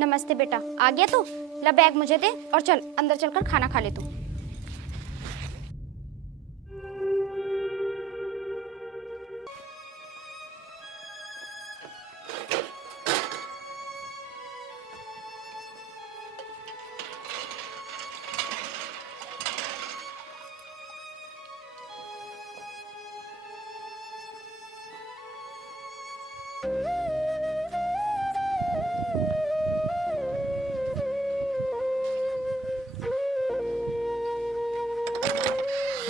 नमस्ते बेटा, आ गया तू? ला बैग मुझे दे और चल अंदर चलकर खाना खा ले तू।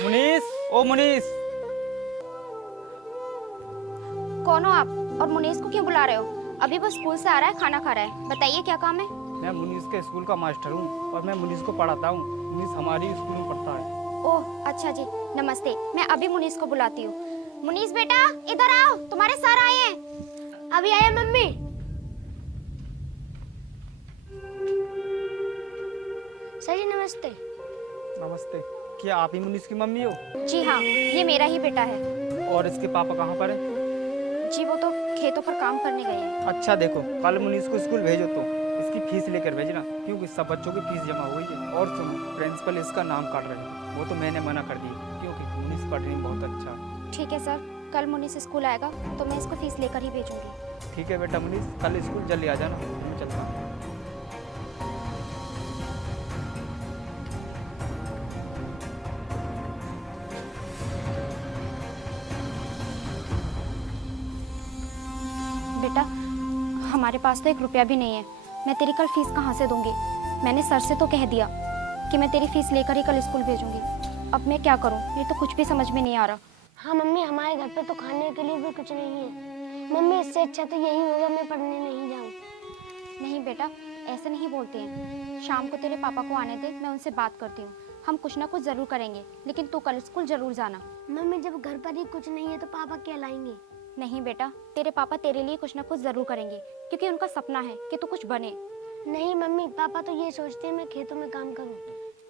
मुनीस, ओ मुनीस। कौन हो आप और मुनीस को क्यों बुला रहे हो? अभी वो स्कूल से आ रहा है, खाना खा रहा है। बताइए क्या काम है? मैं मुनीस के स्कूल का मास्टर हूँ और मैं मुनीस को पढ़ाता हूँ। मुनीस हमारी स्कूल में पढ़ता है। ओह अच्छा जी, नमस्ते। मैं अभी मुनीस को बुलाती हूँ। मुनीस बेटा इधर आओ, तुम्हारे सर आए हैं। अभी आया मम्मी। सर जी नमस्ते। नमस्ते। क्या आप ही मुनीस की मम्मी हो? जी हाँ, ये मेरा ही बेटा है। और इसके पापा कहाँ पर है? जी वो तो खेतों पर काम करने गए हैं। अच्छा देखो, कल मुनीस को स्कूल भेजो तो इसकी फीस लेकर भेजना, क्योंकि सब बच्चों की फीस जमा हुई है। और सुनो, प्रिंसिपल इसका नाम काट रहे हैं, वो तो मैंने मना कर दी क्योंकि मुनीस पढ़ने में बहुत अच्छा है। ठीक है सर, कल मुनीस स्कूल आएगा तो मैं इसको फीस लेकर ही भेजूंगी। ठीक है बेटा मुनीस, कल स्कूल जल्दी आ जाना। मैं चलता हूँ। बेटा हमारे पास तो 1 रुपया भी नहीं है। मैं तेरी कल फीस कहाँ से दूंगी? मैंने सर से तो कह दिया कि मैं तेरी फीस लेकर ही कल स्कूल भेजूंगी। अब मैं क्या करूँ? ये तो कुछ भी समझ में नहीं आ रहा। हाँ मम्मी, हमारे घर पे तो खाने के लिए भी कुछ नहीं है। मम्मी इससे अच्छा तो यही होगा मैं पढ़ने नहीं जाऊँ। नहीं बेटा, ऐसे नहीं बोलते हैं। शाम को तेरे पापा को आने दे, मैं उनसे बात करती हूँ। हम कुछ ना कुछ जरूर करेंगे, लेकिन तू कल स्कूल जरूर जाना। मम्मी जब घर पर ही कुछ नहीं है तो पापा क्या लाएंगे? नहीं बेटा, तेरे पापा तेरे लिए कुछ ना कुछ जरूर करेंगे, क्योंकि उनका सपना है कि तू कुछ बने। नहीं मम्मी, पापा तो ये सोचते हैं मैं खेतों में काम करूँ।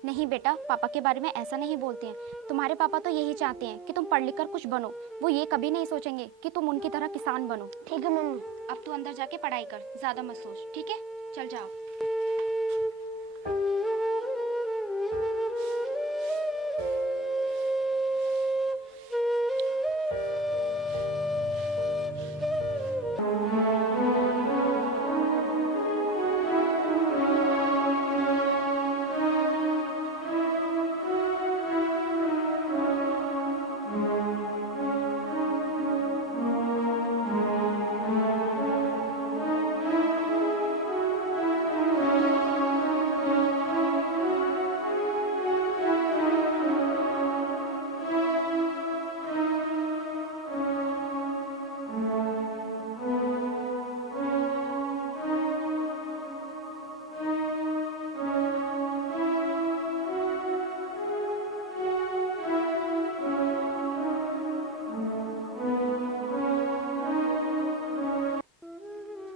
नहीं बेटा, पापा के बारे में ऐसा नहीं बोलते हैं। तुम्हारे पापा तो यही चाहते हैं कि तुम पढ़ लिख कर कुछ बनो। वो ये कभी नहीं सोचेंगे कि तुम उनकी तरह किसान बनो। ठीक है मम्मी। अब तू अंदर जाके पढ़ाई कर, ज्यादा मत सोच, ठीक है? चल जाओ।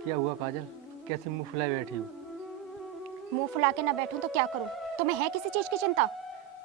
क्या हुआ काजल, कैसे मुंह फुलाए बैठी हो? मुंह फुला के ना बैठूं तो क्या करूं? तुम्हें है किसी चीज की चिंता?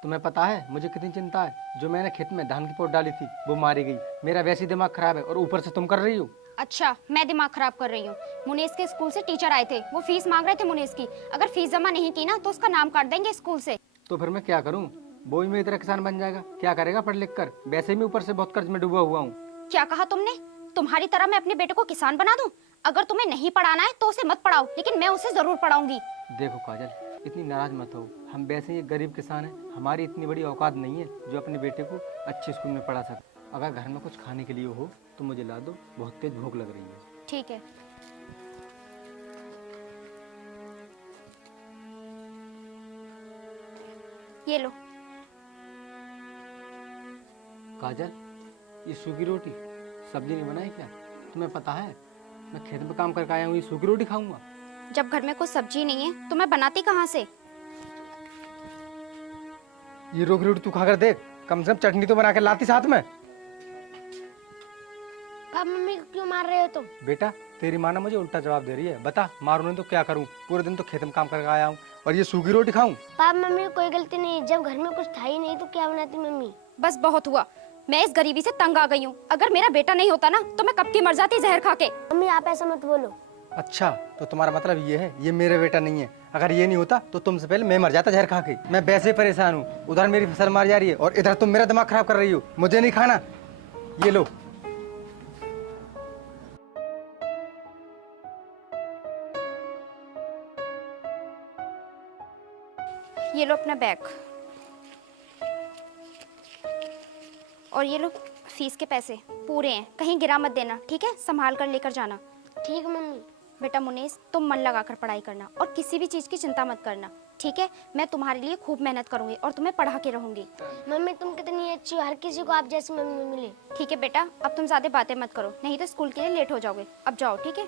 तुम्हें पता है मुझे कितनी चिंता है? जो मैंने खेत में धान की पोट डाली थी वो मारी गई। मेरा वैसे ही दिमाग खराब है और ऊपर से तुम कर रही हो। अच्छा, मैं दिमाग खराब कर रही हूँ? मुनीस के स्कूल से टीचर आए थे, वो फीस मांग रहे थे मुनीस की। अगर फीस जमा नहीं की ना तो उसका नाम काट देंगे स्कूल से। तो फिर मैं क्या करूँ? वो भी मेरी तरह किसान बन जाएगा। क्या करेगा पढ़ लिख कर? वैसे ही ऊपर से बहुत कर्ज में डूबा हुआ हूँ। क्या कहा तुमने? तुम्हारी तरह मैं अपने बेटे को किसान बना दूं? अगर तुम्हें नहीं पढ़ाना है तो उसे मत पढ़ाओ, लेकिन मैं उसे जरूर पढ़ाऊंगी। देखो काजल, इतनी नाराज मत हो। हम वैसे ही एक गरीब किसान हैं, हमारी इतनी बड़ी औकात नहीं है जो अपने बेटे को अच्छे स्कूल में पढ़ा सके। अगर घर में कुछ खाने के लिए हो तो मुझे ला दो, बहुत तेज भूख लग रही है। ठीक है। ये लो। काजल, ये सूखी रोटी सब्जी नहीं बनाई क्या? तुम्हें पता है मैं खेत में काम करके आया हूँ, ये सूखी रोटी खाऊंगा? जब घर में कुछ सब्जी नहीं है तो मैं बनाती कहाँ से? ये रोटी रोटी तू खाकर देख, कम से कम चटनी तो बना के लाती साथ में। पापा मम्मी को क्यों मार रहे हो तुम? बेटा तेरी माँ ना मुझे उल्टा जवाब दे रही है। बता, मारूं नहीं तो क्या करूं? पूरे दिन तो खेत में काम करके आया हूँ और ये सूखी रोटी खाऊं? पापा मम्मी को कोई गलती नहीं, जब घर में कुछ था ही नहीं तो क्या बनाती मम्मी? बस बहुत हुआ, मैं इस गरीबी से तंग आ गई हूँ। अगर मेरा बेटा नहीं होता ना तो मैं कब की मर जाती जहर खा के। मम्मी आप ऐसा मत बोलो। अच्छा, तो तुम्हारा मतलब ये है ये मेरा बेटा नहीं है। अगर ये नहीं होता तो तुमसे पहले मैं मर जाता जहर खा के। मैं वैसे ही परेशान हूँ, उधर मेरी फसल मार जा रही है और इधर तुम मेरा दिमाग खराब कर रही हो। मुझे नहीं खाना, ये लो। ये लो अपना बैग और ये लो फीस के पैसे पूरे हैं, कहीं गिरा मत देना, ठीक है? संभाल कर लेकर जाना। ठीक है मम्मी। बेटा मुनीस, तुम मन लगाकर पढ़ाई करना और किसी भी चीज़ की चिंता मत करना, ठीक है? मैं तुम्हारे लिए खूब मेहनत करूंगी और तुम्हें पढ़ा के रहूंगी। मम्मी तुम कितनी अच्छी हो, हर किसी को आप जैसी मम्मी मिले। ठीक है बेटा, अब तुम ज़्यादा बातें मत करो, नहीं तो स्कूल के लिए लेट हो जाओगे। अब जाओ, ठीक है?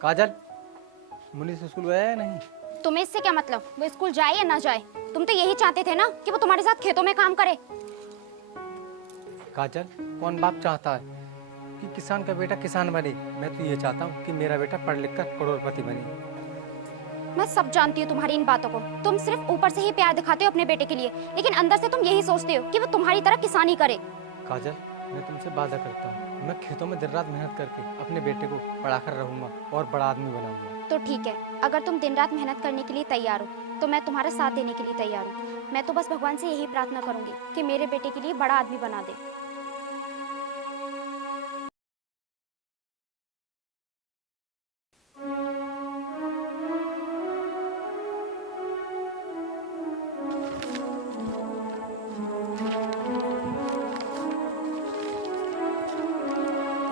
काजल, मुनीस स्कूल गया है नहीं? तुम्हें इससे क्या मतलब? वो स्कूल जाए या ना जाए, तुम तो यही चाहते थे ना कि वो तुम्हारे साथ खेतों में काम करे। काजल, कौन बाप चाहता है कि किसान का बेटा किसान बने? मैं तो ये चाहता हूँ कि मेरा बेटा पढ़ लिख कर करोड़पति बने। मैं सब जानती हूँ तुम्हारी इन बातों को। तुम सिर्फ ऊपर से ही प्यार दिखाते हो अपने बेटे के लिए, लेकिन अंदर से तुम यही सोचते हो कि वो तुम्हारी तरह किसानी करे। काजल, मैं तुमसे वादा करता हूँ, मैं खेतों में दिन रात मेहनत करके अपने बेटे को पढ़ाकर रहूंगा और बड़ा आदमी बनाऊंगा। तो ठीक है, अगर तुम दिन रात मेहनत करने के लिए तैयार हो तो मैं तुम्हारा साथ देने के लिए तैयार हूँ। मैं तो बस भगवान से यही प्रार्थना करूंगी कि मेरे बेटे के लिए बड़ा आदमी बना दे।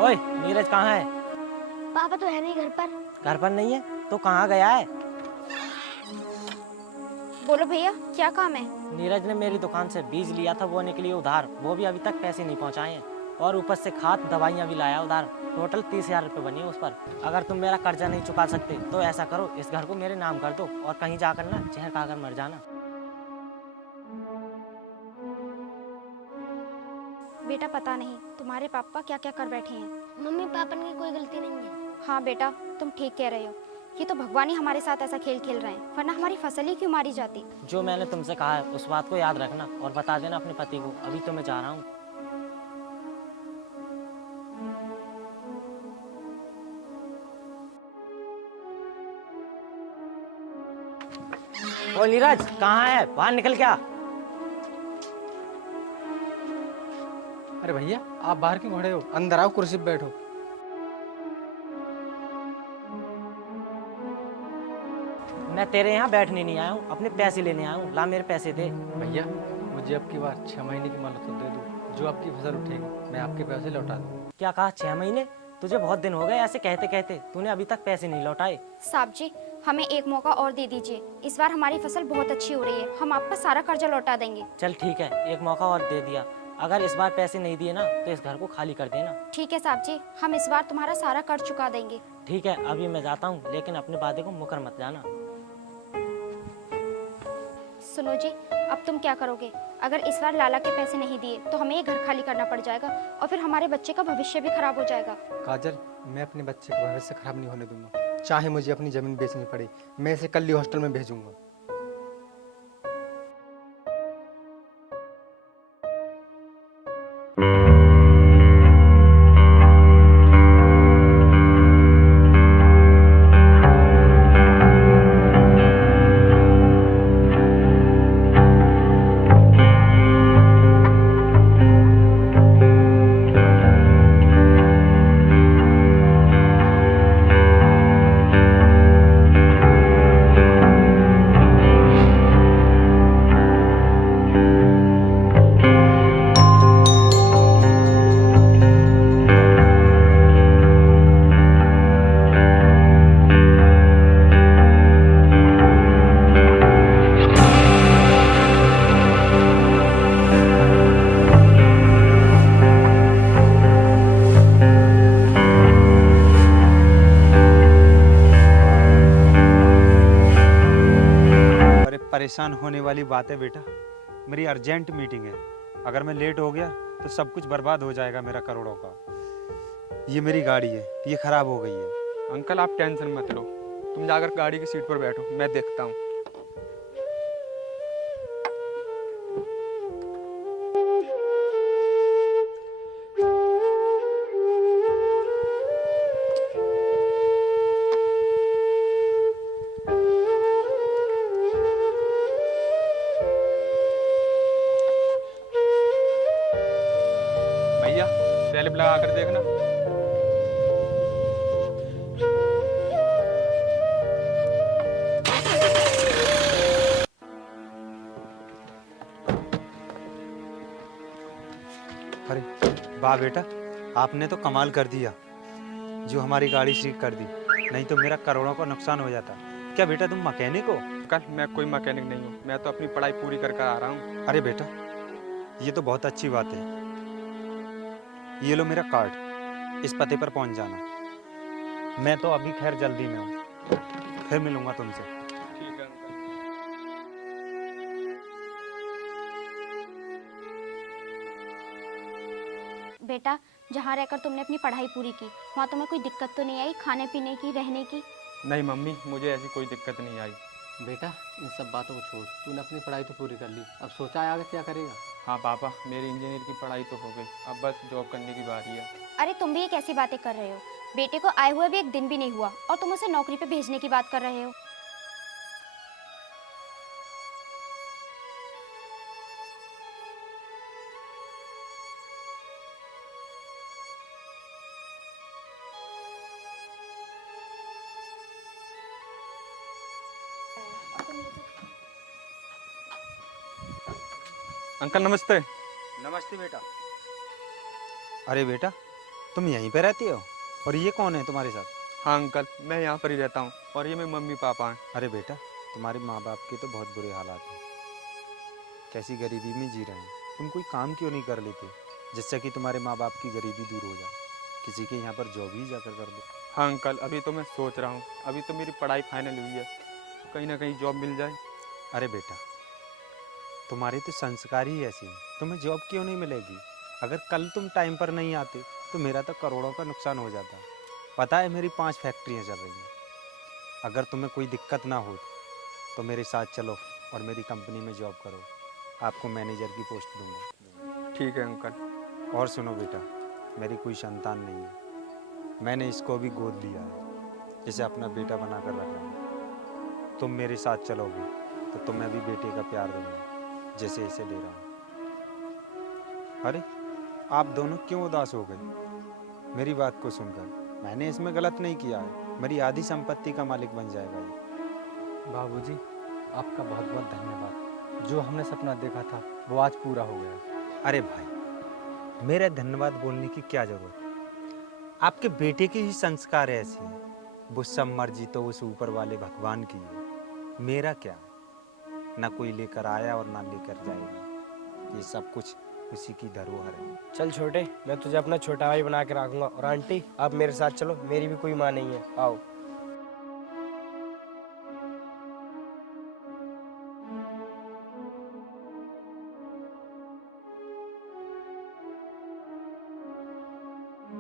ओए नीरज कहाँ है? पापा तो है नहीं घर पर। घर पर नहीं है तो कहाँ गया है? बोलो भैया, क्या काम है? नीरज ने मेरी दुकान से बीज लिया था बोने के लिए उधार, वो भी अभी तक पैसे नहीं पहुँचाए हैं और ऊपर से खाद दवाइयाँ भी लाया उधार। टोटल 30,000 रुपये बनी उस पर। अगर तुम मेरा कर्जा नहीं चुका सकते तो ऐसा करो, इस घर को मेरे नाम कर दो और कहीं जाकर ना जहर खाकर मर जाना। बेटा पता नहीं तुम्हारे पापा क्या क्या कर बैठे हैं। मम्मी पापा की कोई गलती नहीं है। हाँ बेटा, तुम ठीक कह रहे हो। ये तो भगवान ही हमारे साथ ऐसा खेल खेल रहे हैं, वरना हमारी फसल ही क्यों मारी जाती। जो मैंने तुमसे कहा है उस बात को याद रखना और बता देना अपने पति को। अभी तो मैं जा रहा हूँ। ओ नीरज कहाँ है? बाहर निकल क्या। अरे भैया, आप बाहर क्यों खड़े हो? अंदर आओ, कुर्सी पे बैठो। मैं तेरे यहाँ बैठने नहीं आया हूँ, अपने पैसे लेने आया हूँ। ला मेरे पैसे दे। भैया, मुझे अब की बार 6 महीने की मोहलत दे दो। जो आपकी फसल उठेगी मैं आपके पैसे लौटा दूँ। क्या कहा? 6 महीने? तुझे बहुत दिन हो गए ऐसे कहते कहते, तूने अभी तक पैसे नहीं लौटाए। साहब जी, हमें एक मौका और दे दीजिए। इस बार हमारी फसल बहुत अच्छी हो रही है, हम आपका सारा कर्जा लौटा देंगे। चल ठीक है, एक मौका और दे दिया। अगर इस बार पैसे नहीं दिए ना तो इस घर को खाली कर देना। ठीक है साहब जी, हम इस बार तुम्हारा सारा कर्ज चुका देंगे। ठीक है, अभी मैं जाता हूँ, लेकिन अपने वादे को मुकर मत जाना। सुनो जी, अब तुम क्या करोगे? अगर इस बार लाला के पैसे नहीं दिए तो हमें ये घर खाली करना पड़ जाएगा और फिर हमारे बच्चे का भविष्य भी खराब हो जाएगा। काजल, मैं अपने बच्चे का भविष्य खराब नहीं होने दूंगा, चाहे मुझे अपनी जमीन बेचनी पड़े। मैं इसे कल ही हॉस्टल में भेजूंगा। परेशान होने वाली बात है बेटा, मेरी अर्जेंट मीटिंग है। अगर मैं लेट हो गया तो सब कुछ बर्बाद हो जाएगा मेरा करोड़ों का। ये मेरी गाड़ी है, ये खराब हो गई है। अंकल आप टेंशन मत लो, तुम जाकर गाड़ी की सीट पर बैठो, मैं देखता हूँ। भैया सेल्फ लगा कर देखना। अरे वाह बेटा, आपने तो कमाल कर दिया जो हमारी गाड़ी ठीक कर दी, नहीं तो मेरा करोड़ों का नुकसान हो जाता। क्या बेटा तुम मैकेनिक हो? अंकल मैं कोई मैकेनिक नहीं हूँ, मैं तो अपनी पढ़ाई पूरी कर कर आ रहा हूँ। अरे बेटा ये तो बहुत अच्छी बात है। ये लो मेरा कार्ड, इस पते पर पहुंच जाना। मैं तो अभी खैर जल्दी में हूँ, फिर मिलूंगा तुमसे। ठीक है अंकल। बेटा, जहाँ रहकर तुमने अपनी पढ़ाई पूरी की, वहाँ तुम्हें कोई दिक्कत तो नहीं आई खाने पीने की, रहने की? नहीं मम्मी, मुझे ऐसी कोई दिक्कत नहीं आई। बेटा इन सब बातों को छोड़, तूने अपनी पढ़ाई तो पूरी कर ली, अब सोचा है आगे क्या करेगा? हाँ पापा, मेरी इंजीनियर की पढ़ाई तो हो गई, अब बस जॉब करने की बारी है। अरे तुम भी ये कैसी बातें कर रहे हो? बेटे को आए हुए भी एक दिन भी नहीं हुआ और तुम उसे नौकरी पे भेजने की बात कर रहे हो। अंकल नमस्ते। नमस्ते बेटा। अरे बेटा तुम यहीं पे रहती हो, और ये कौन है तुम्हारे साथ? हाँ अंकल, मैं यहाँ पर ही रहता हूँ और ये मेरे मम्मी पापा हैं। अरे बेटा तुम्हारे माँ बाप के तो बहुत बुरे हालात हैं, कैसी गरीबी में जी रहे हैं। तुम कोई काम क्यों नहीं कर लेते जिससे कि तुम्हारे माँ बाप की गरीबी दूर हो जाए? किसी के यहाँ पर जॉब ही जाकर कर दो। हाँ अंकल, अभी तो मैं सोच रहा हूँ, अभी तो मेरी पढ़ाई फाइनल हुई है, कहीं ना कहीं जॉब मिल जाए। अरे बेटा तुम्हारे तो संस्कार ही ऐसे हैं, तुम्हें जॉब क्यों नहीं मिलेगी? अगर कल तुम टाइम पर नहीं आते तो मेरा तो करोड़ों का नुकसान हो जाता। पता है मेरी 5 फैक्ट्रियाँ चल रही हैं। अगर तुम्हें कोई दिक्कत ना हो तो मेरे साथ चलो और मेरी कंपनी में जॉब करो, आपको मैनेजर की पोस्ट दूंगा। ठीक है अंकल। और सुनो बेटा, मेरी कोई संतान नहीं है, मैंने इसको भी गोद लिया है, इसे अपना बेटा बना कर रखा है। तुम मेरे साथ चलोगे तो तुम्हें भी बेटे का प्यार दूंगा जैसे इसे दे रहा हूँ। अरे आप दोनों क्यों उदास हो गए मेरी बात को सुनकर? मैंने इसमें गलत नहीं किया है, मेरी आधी संपत्ति का मालिक बन जाएगा ये। बाबूजी आपका बहुत बहुत धन्यवाद, जो हमने सपना देखा था वो आज पूरा हो गया। अरे भाई मेरे धन्यवाद बोलने की क्या जरूरत है? आपके बेटे के ही संस्कार ऐसे हैं, वो सब मर्जी तो उस ऊपर वाले भगवान की है, मेरा क्या? ना कोई लेकर आया और ना लेकर जाएगा, ये सब कुछ उसी की धरोहर है। चल छोटे, मैं तुझे अपना छोटा भाई बना के रखूंगा। और आंटी आप मेरे साथ चलो, मेरी भी कोई माँ नहीं है, आओ।